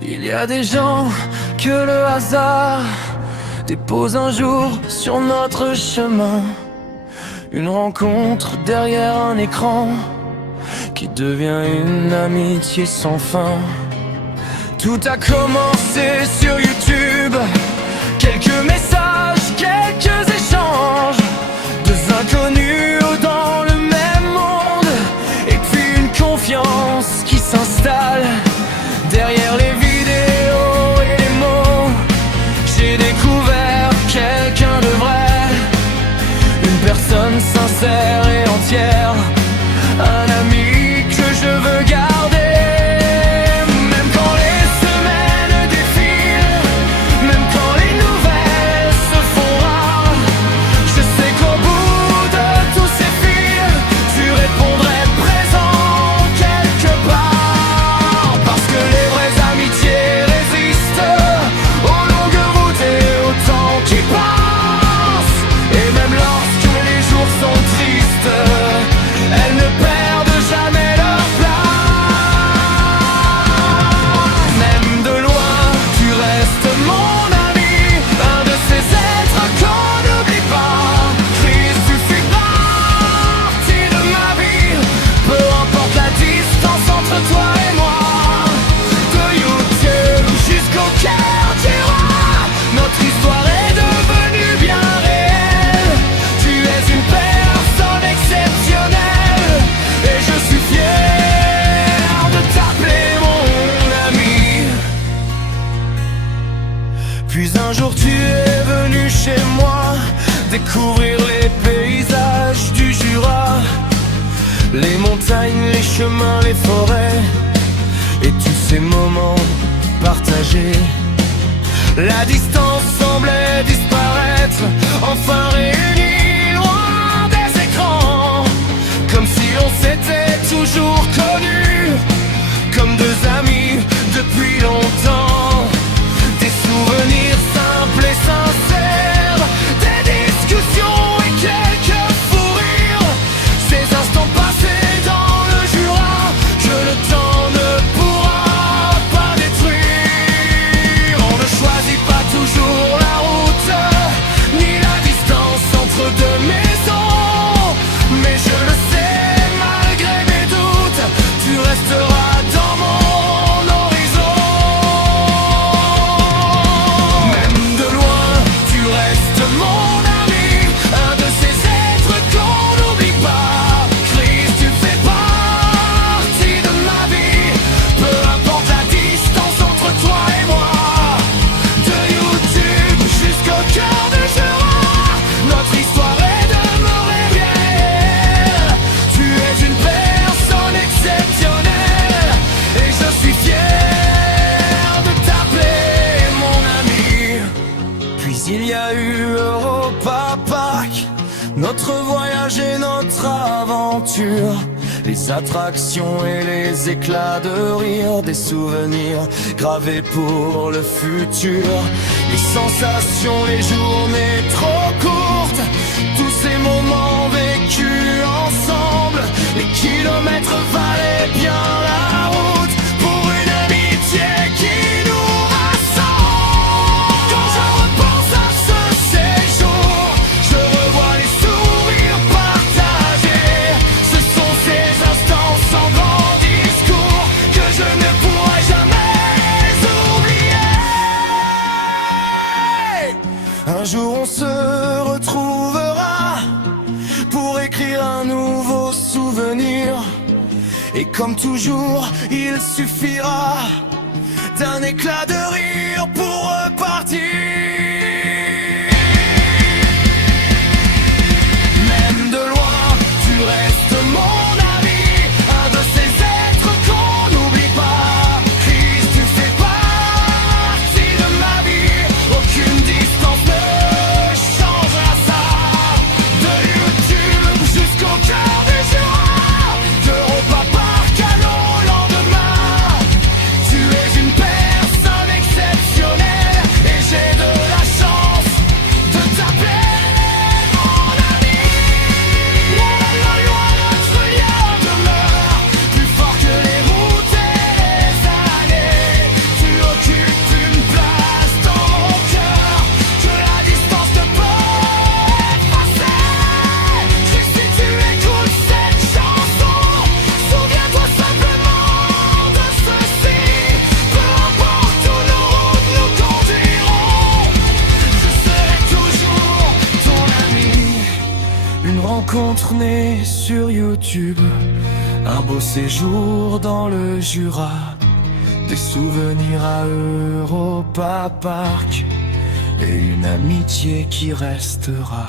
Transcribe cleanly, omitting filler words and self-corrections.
Il y a des gens que le hasard dépose un jour sur notre chemin. Une rencontre derrière un écran qui devient une amitié sans fin. Tout a commencé sur YouTube. Quelques messages, quelques échanges, deux inconnus dans le même monde. Et puis une confiance qui s'installe derrière les vidéos et les mots. J'ai découvert quelqu'un de vrai, une personne sincère et entière, un ami que je veux garder. Même quand les semaines défilent, même quand les nouvelles se font rares, je sais qu'au bout de tous ces fils, tu répondrais présent quelque part. Parce que les vraies amitiés résistent aux longues routes et au temps qui passe. Et même lorsque les jours sont tristes, elles ne perdent jamais leur place. Même de loin, tu restes mon ami, un de ces êtres qu'on n'oublie pas. Christ, tu fais partie de ma vie, peu importe la distance entre toi et moi. De YouTube jusqu'au cœur du roi, notre histoire est devenue bien réelle. Tu es une personne exceptionnelle et je suis fier de t'appeler mon ami. Puis un jour tu es venu chez moi découvrir les paysages du Jura, les montagnes, les chemins, les forêts et tous ces moments partagés. La distance semblait disparaître, enfin réunis loin des écrans, comme si on s'était toujours connus, comme deux amis depuis longtemps. Des souvenirs simples et sincères, des discussions et quelques fous rires. Ces instants passés dans le Jura que le temps ne pourra pas détruire. On ne choisit pas toujours la route, ni la distance entre deux maisons. Mais je le sais, malgré mes doutes, tu resteras dans mon horizon. Même de loin, tu restes mon ami, un de ces êtres qu'on n'oublie pas. Christ, tu fais partie de ma vie, peu importe la distance entre toi et moi. De YouTube jusqu'au cœur du Jura, notre histoire est demeurée réelle. Tu es une personne exceptionnelle et je suis fier de t'appeler mon ami. Puis il y a eu Europa Park, notre voyage et notre aventure, les attractions et les éclats de rire, des souvenirs gravés pour le futur, les sensations, les journées trop courtes, tous ces moments vécus ensemble, les kilomètres valaient bien la route pour une amitié qui nous rassemble. Quand je repense à ce séjour, je revois les sourires partagés. Ce sont ces instants sans grand discours que je ne pourrai jamais oublier. Un jour on se retrouvera pour écrire un nouveau souvenir. Et comme toujours, il suffira d'un éclat de rire pour repartir. Même de loin, tu restes mon ami, un de ces êtres qu'on n'oublie pas. Christ, tu fais partie de ma vie, aucune distance ne changera ça. De YouTube jusqu'au cœur du Jura, d'Europa Park à nos lendemains, tu es une personne exceptionnelle. tourner sur YouTube. Un beau séjour dans le Jura, des souvenirs à Europa Park et une amitié qui restera.